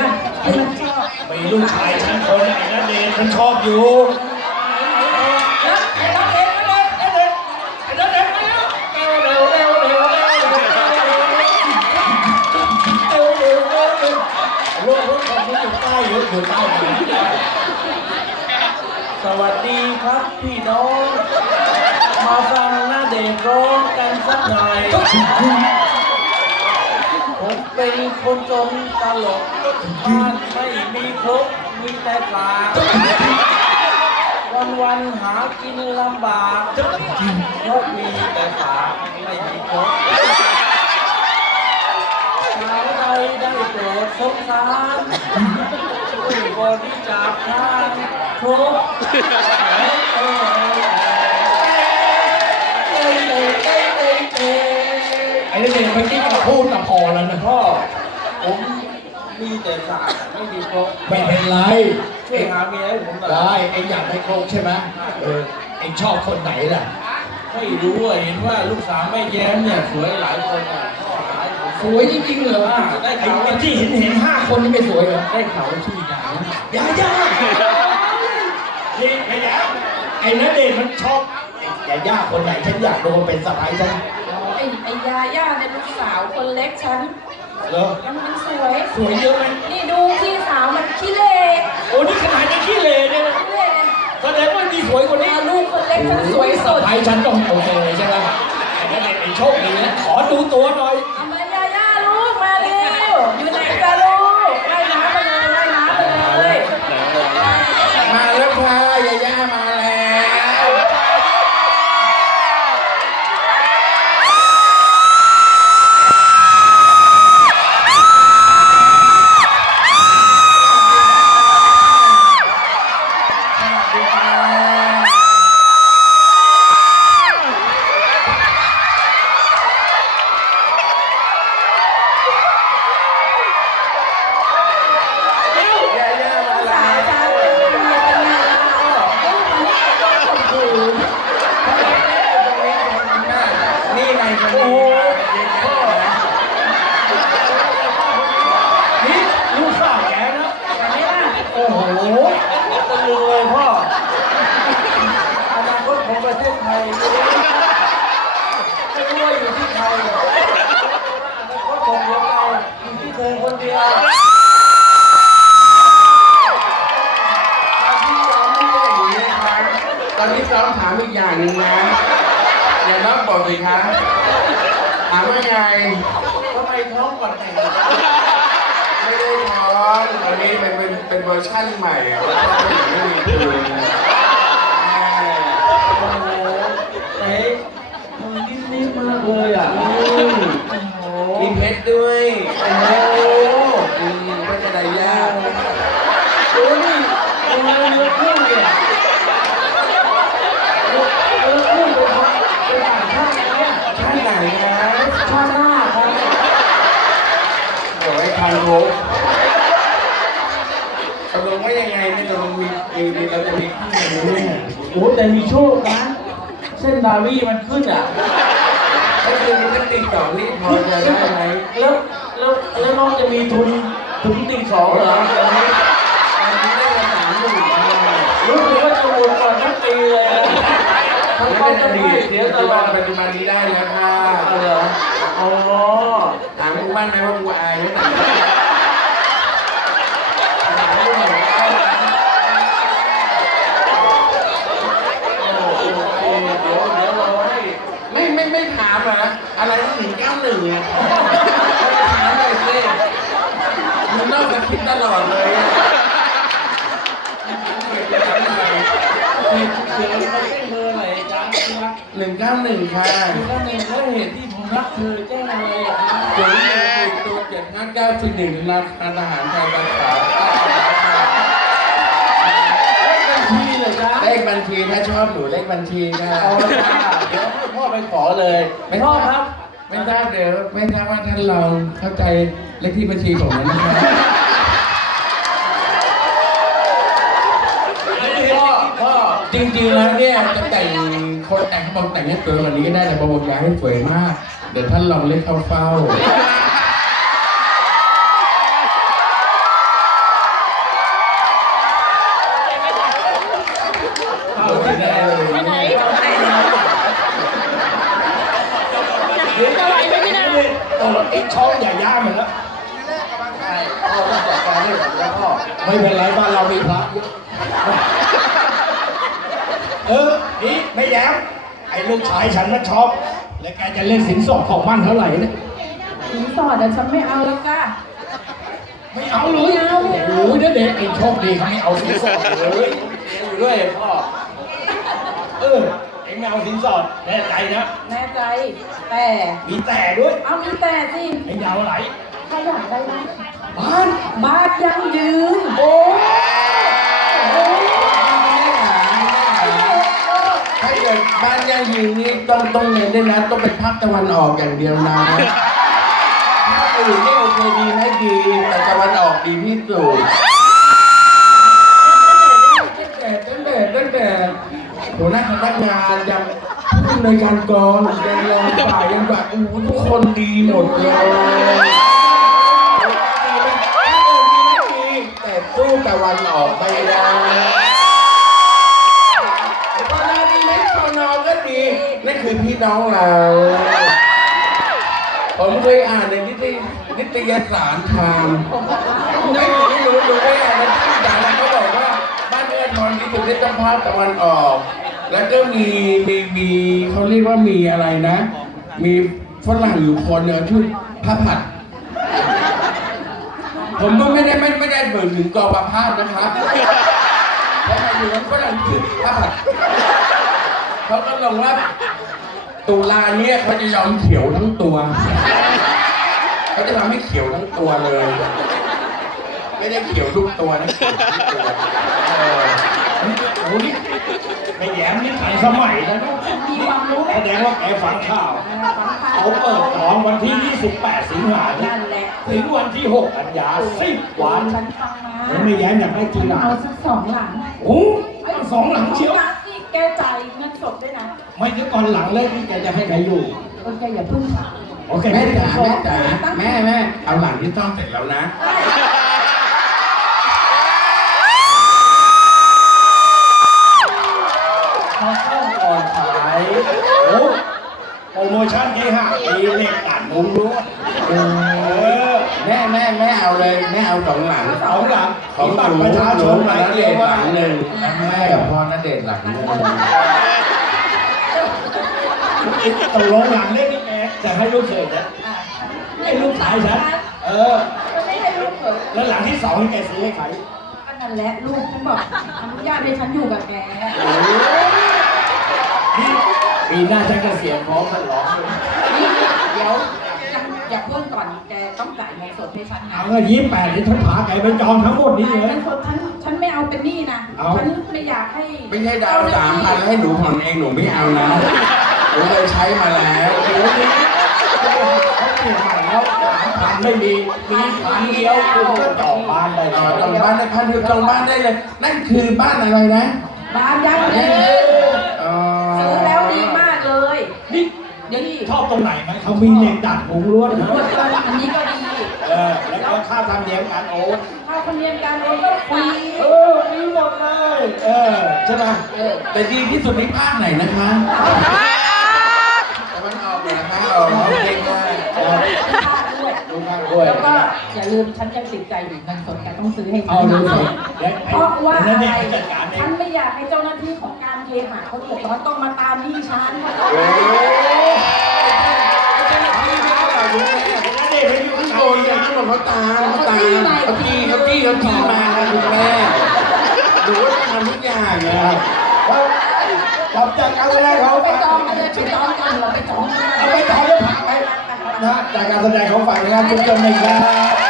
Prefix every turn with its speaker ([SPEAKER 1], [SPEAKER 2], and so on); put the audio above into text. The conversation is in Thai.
[SPEAKER 1] นะมี
[SPEAKER 2] ลูกชายฉันคนไหนนะ
[SPEAKER 1] เดนฉันชอบอ
[SPEAKER 2] ยู่
[SPEAKER 3] สวัสดีครับพี่น้อง มาฟังหน้าเด็กร้องกันสักหน่อย เป็นคนจนตลกบ้านไม่มีครบมีแต่ปลาวันวันหากินลำบากเพราะมีแต่ปลาไม่มีครบชาวใดได้โปรดสงสารช่วยบริจาคทานครบ
[SPEAKER 2] ไอ้นัเดชน์เมื่อกี้ก็พูดกับพอแล้วนะ
[SPEAKER 3] พ่อผมมีแต่สากไม่มีครบ
[SPEAKER 2] ไม่เป็นไร
[SPEAKER 3] ช่วยหาเมียให้ผมหน่อย
[SPEAKER 2] ได้เอ็งอยากได้โครงใช่ไหมเออเอ็งชอบคนไหนล่ะ
[SPEAKER 3] ไม่รู้อะเห็นว่าลูกสาวไม่แย้มเนี่ยสวยหลายคนอะพ่อหาให้ผม
[SPEAKER 2] สวยจริงๆเหรอไอ้ไอ้ที่เห็นเห็นห้าคนนี่ไม่สวยเหรอ
[SPEAKER 3] ได้ข่าวว่าชื่อหยาง
[SPEAKER 2] ยายานี่ไอ้ยาไอ้นัเดชน์มันชอบไอ้ยาย่าคนไหนฉันอยากโดนเป็นสะพ้ายฉัน
[SPEAKER 1] ไอ้ไอ้ยาย่าเนี่ยลูกสาวคนเล็กฉัน
[SPEAKER 2] เหรอ
[SPEAKER 1] มันมันสวย
[SPEAKER 2] สวยเยอะไหม
[SPEAKER 1] นี่ดูพี่สาวมันขี้เละ
[SPEAKER 2] โอ้นี่ขนาดยังขี้เหร่เนี่ยนะ
[SPEAKER 1] ขี้เละ
[SPEAKER 2] แสดงว่ามีสวยกว่านี้
[SPEAKER 1] อ่าลูกคนเล็กฉันสวยสุด
[SPEAKER 2] สะพ้ายฉันต้องโอเคใช่ไหมไอ้นัเดชน์ไอ้โชคดีนะขอดูตัวหน่อย
[SPEAKER 1] เอามายาย่าลูกมาเร็วอยู่ไหน
[SPEAKER 2] โอ้
[SPEAKER 4] นี้
[SPEAKER 2] โหพ่อนี่ลูกสาวแกนะ
[SPEAKER 1] ไม่ล่ะ
[SPEAKER 2] โอ้โห
[SPEAKER 3] ตะลึงเลยพ่ออนาคตของประเทศไทยไม่รู้ว่าอยู่ที่ใครหรอกอนาคตของเราอยู่ที่เธอคนเดียว
[SPEAKER 4] ตอนที่ซ้อมถามอีกอย่างหนึ่งนะอย่านอกบอกสิคะถามว่าไง
[SPEAKER 3] ทำไมท้องก่อนแต่งงาน
[SPEAKER 4] ไม่ได้ท้ องตอนนี้เป็นเป็นเป็นเวอร์ชั่นใหม่แล้วก็ไม่มีคืน
[SPEAKER 3] โอ้โหเอ๊ะมันนิ่มๆมากเลยอะอืมโอ้โห
[SPEAKER 4] มีเพชรด้วย
[SPEAKER 3] โอ้โห
[SPEAKER 4] อืมก็จะได้ยาก
[SPEAKER 3] โอ้นี่ทำไมเนื้อคู่เนี่ยเนื้อคู่เป็นเป็นต่างชาติเนี่ย
[SPEAKER 4] ชาติไหนนะ
[SPEAKER 3] ชาติหน้าครับ
[SPEAKER 4] โอ้ยคันโรกตกลงว่ายังไงไม่ตกลงมีมีมี เราจะมีคู่กันไหมเนี่ย
[SPEAKER 3] โอ้แต่มีโชคนะ เส้นดาวี่มันขึ้นอะ
[SPEAKER 4] ก็คือทั้งติดต่อที่พอจะได้ไหม
[SPEAKER 3] แล้วแล้วแล้วน้องจะมีทุนถึงตีสองเหรอ
[SPEAKER 4] ตอนนี้ตอนนี้ได้มาสามหมื่น
[SPEAKER 3] รู้สึกว่าจะหมดก่อนทั้งปีเลยนะทั้งคนทั้งปีเสียตลอด
[SPEAKER 4] ปัจจุบันนี้ได้แล้วค่ะ
[SPEAKER 3] เอาเหรออ๋อ
[SPEAKER 4] ถามกูบ้านไหมว่ากูอายไหมถาม
[SPEAKER 3] โอเคเดี๋ยวเดี๋ยวเราให้
[SPEAKER 4] ไม่ไม่ ไม่ถามเหรออะไรต้องหนึ่งเก้าหนึ่งอะถามเลยสิมึงนอกจากคิดตลอดเลยอะเก็บไปถามหน่อย
[SPEAKER 3] เดี๋ยวเขาแจ้งเบอร์ไหนจ๊ะที่รัก
[SPEAKER 4] หนึ่งเก้าหนึ่งค่ะ
[SPEAKER 3] คือท่านเองแล้วเหตุที่ผมรักเธอแจ้งอะไรอะครับ
[SPEAKER 4] ศูนย์หนึ่งสี่ตัวเจ็ดห้าเก้าสี่หนึ่งธนาคารทหารไทยสาขา
[SPEAKER 3] เลขบัญชีเหรอจ๊ะ
[SPEAKER 4] เลขบัญชีถ้าชอบหนูเลขบัญชีค่ะ
[SPEAKER 3] เอาละค่ะเดี๋ยวพ่อ ไปขอเลย
[SPEAKER 4] ไม่
[SPEAKER 3] พ่อ
[SPEAKER 4] ทราบ
[SPEAKER 3] ครับ
[SPEAKER 4] ไม่ทราบเดี๋ยวไม่ทราบว่าท่านลองเข้าใจเลขที่บัญชีผมไหมนะครับ
[SPEAKER 3] พ่อพ่อ
[SPEAKER 4] จริงๆแล้วเนี่ยจะแต่งคนแต่งเขาบอกแต่งให้สวยกว่านี้ก็ได้แต่บอกอยาให้สวยมาก เดี๋ยวท่านลองเลขเข้าเฝ้าิ
[SPEAKER 3] ช่องอย่าย่ามันแล้วใช่พ่อต้องจัดการเรื่องของเจ้าพ่อ
[SPEAKER 2] ไม่เป็นไรบ้านเรามีพระเยอะเออนี่ไม่แย้มไอ้ลูกชายฉันมันชอบ แล้วแกจะเล่นสินสอดของมันเท่าไหร่เนี่ย
[SPEAKER 1] สินสอดต่ฉันไม่เอาแล้วก้า
[SPEAKER 2] ไม่เอาหรือยัม่เอโอ้ยเด็กไอ้โชคดีเขาไม่เอาสินสอดเลยเลี้ยง
[SPEAKER 3] อยู่ด้วยพ่อ
[SPEAKER 2] เออ เอาสินสอดแน่ใจนะ
[SPEAKER 1] แน่ใจ แต่
[SPEAKER 2] มีแต่ด้วย
[SPEAKER 1] เอามีแต่สิ
[SPEAKER 2] ไอ้ยาวไหล
[SPEAKER 1] ถ้าอยากได้นะ
[SPEAKER 2] บ้าน
[SPEAKER 1] บ้านยังยืน
[SPEAKER 2] โอ้
[SPEAKER 4] ถ้าเกิดบ้านยังยืนนี่ต้องต้องเน้นด้วยนะ ต้องเป็นภาคตะวันออกอย่างเดียวนะภาคอื่นนี่โอเคดีไหมดีแต่ตะวันออกดีที่สุดตั้งแต่ตั้งแต่ตั้งแต่หัวหน้าคณะงานยัง ในวยการกองยังรงฝ่ายยังแบบโอ้โหทุกคนดีหมดเลยดีไหมดีไหมดีแต่สู้แตะวันออกไม่ได้ปนาดีไหมปนอก็ดีนั่นคือพี่น้องเรา ผมเคยอ่านในนิตยนิตยสารทม์ไม่รู้ไม่รู้ดูไม่อ่านในนิตยสารแล้วเขาบอกว่าบ้านเอื้อนทอนที่สุดในจังภาคตะวันออก แล้วก็มีมีมีเขาเรียกว่ามีอะไรนะ มีฝรั่งอยู่คนเนงชื่อพระผัด ผมก็ไม่ได้ไม่ไม่ได้เบิกถึงกองประพาสนะครับเพราะมาอยู่นั้นฝรั่งชื่อพระผัดเขาก็ลงว่าตุลาเนี่ยเขาจะยอมเขียวทั้งตัวเขาจะทำให้เขียวทั้งตัวเลย ไม่ได้เขียวทุกตัวนะเขียวทุกตัว ออ
[SPEAKER 2] โหนี่ไม่แย้มนี่ทันสมัยแล้วนะ
[SPEAKER 1] มีความรู้
[SPEAKER 2] แสดงว่าแกฟังข่าว เขาเปิดกองวันที่ 28 สิงหาคม
[SPEAKER 1] นั่นแหละ
[SPEAKER 2] ถึงวันที่ 6 กันยา10วัน
[SPEAKER 1] ฉันฟังมา
[SPEAKER 2] ผมไม่แย้มอยากได้กี่หลัง
[SPEAKER 1] เอาสักสองหลัง
[SPEAKER 2] โอ้เอาสองหลังเชียว
[SPEAKER 1] สองหลังที่แกจ่ายเงินสดด้วยนะ
[SPEAKER 2] ไม่ถึงก่อนหลังเลยที่แกจะให้ใครอยู่
[SPEAKER 1] โอเคอย่าเพึ่งถาม
[SPEAKER 2] โอเค
[SPEAKER 4] แม่จ๋าแม่จ๋าแม่แม่เอาหลังที่ซ่อมเสร็จแล้วนะ
[SPEAKER 2] เขาเข้าก่อนขายโอ้โปรโมชั่นที่ห้าปีเลขตัดมุมรู้เออ
[SPEAKER 4] แม่แม่แม่เอาเลยแม่เอาสองหลัง
[SPEAKER 2] สองหลัง
[SPEAKER 4] ของ
[SPEAKER 2] บัตรประชาชน
[SPEAKER 4] หลั
[SPEAKER 2] มาย
[SPEAKER 4] ง
[SPEAKER 2] เดียว
[SPEAKER 4] หลังหนึ่งแม่กับพ่อณเดชน์หลังหนึ่ง
[SPEAKER 2] ตกลงหลังเลขนี่แกจะให้ลูกเขยนะให้ลูกชายฉันเออ
[SPEAKER 1] ไม่ให้ลูกเขย
[SPEAKER 2] แล้วหลังที่สองนี่แกซื้อให้ใคร
[SPEAKER 1] ก็นั่นแหละลูกฉันบอกอนุญาตให้ฉันอยู่กับแก
[SPEAKER 2] นี่ปีหน้าฉันเกษียณพร้อมกันร้องเลย
[SPEAKER 1] นี่เดี๋ยวยังอย่าเพิ่งก่อนแกต้องจ่ายเงินสดให้ฉันนะ
[SPEAKER 2] เอาเงินยี่แปดที่ฉันพาแกไปจองทั้งหมดนี้
[SPEAKER 1] จ่าย
[SPEAKER 2] เล
[SPEAKER 1] เงิ
[SPEAKER 2] ย
[SPEAKER 1] นสดฉันฉันไม่เอาเป็นหนี้นะ
[SPEAKER 2] เอา
[SPEAKER 1] ฉันไม่อยากให้
[SPEAKER 4] ไม่ใช่ดาวสามพันให้หนูผ่อนเองหนูไม่เอานะหนูเคยใช้มาแล้ว
[SPEAKER 2] โอ้โหนี่เขาเปลี่ยนใหม่แล้วสามพันไม่มีมีพันเดียวคุณก็จองบ้านได้
[SPEAKER 4] ต่
[SPEAKER 2] แล้
[SPEAKER 4] อ
[SPEAKER 2] ว
[SPEAKER 4] จองบ้านได้พันเดียวจองบ้านได้เลย นั่นคือบ้านอะไรนะ
[SPEAKER 1] บ้านยังเลย
[SPEAKER 4] อ๋อ
[SPEAKER 1] ซื้อแล้วดีมากเลย
[SPEAKER 2] นี่ยังชอบตรงไหนไหมเขามีเหล็กดัดมุงลวดนะ
[SPEAKER 1] อันนี้ก็ดี
[SPEAKER 2] เออแล้วก็ค่าธรรมเนียมการโอน
[SPEAKER 1] ค่าธรรมเนียมการโอนก็ฟรี
[SPEAKER 2] เออมีหมดเลยเออใช่ไหม
[SPEAKER 1] เออ
[SPEAKER 4] แต่ดีที่สุดในภาคไหนนะคะแต่มันออกเลยนะคะออกเด็กได้
[SPEAKER 2] เออ
[SPEAKER 1] ค่าด้วย
[SPEAKER 2] ดูข้างด้วย
[SPEAKER 1] แล้วก็ อย่าลืมฉันยังติดใจอยู่เงินสดแกต้องซื้อให้ฉั
[SPEAKER 2] เอาดูสิเดี๋ยว
[SPEAKER 1] เพราะว่า
[SPEAKER 2] นั่น
[SPEAKER 1] อะไร
[SPEAKER 2] เนี่ยจัดการเอ
[SPEAKER 1] ฉั
[SPEAKER 2] ง
[SPEAKER 1] นไม่อยากให้เจ้าหน้าที่ของการเคหะเขาเดือดร้อนต้องมาตามหนี้ฉัน
[SPEAKER 4] โอ้เจ้าหน้าที่ไม่เข้ามาดูเลย
[SPEAKER 2] นั่นเด็กไปอยู่
[SPEAKER 4] มัน
[SPEAKER 2] ข้าง
[SPEAKER 4] โก
[SPEAKER 2] บ
[SPEAKER 4] น
[SPEAKER 2] น
[SPEAKER 4] กันทั้งหมดเขาตามเขาตามเขาจี้เขาจี้เขาจี้มานะคุณแม่หนูว่าต้องทำทุกอย่างนะ
[SPEAKER 2] แล้วจับจากการแสดงเขา
[SPEAKER 1] ไปจองกันเลยไปจองกันเราไปจองกัน
[SPEAKER 2] เอาไปจองด้วยผักไปนะจากการแสดงของฝ่ายงานจุดจนหนึ่งครับ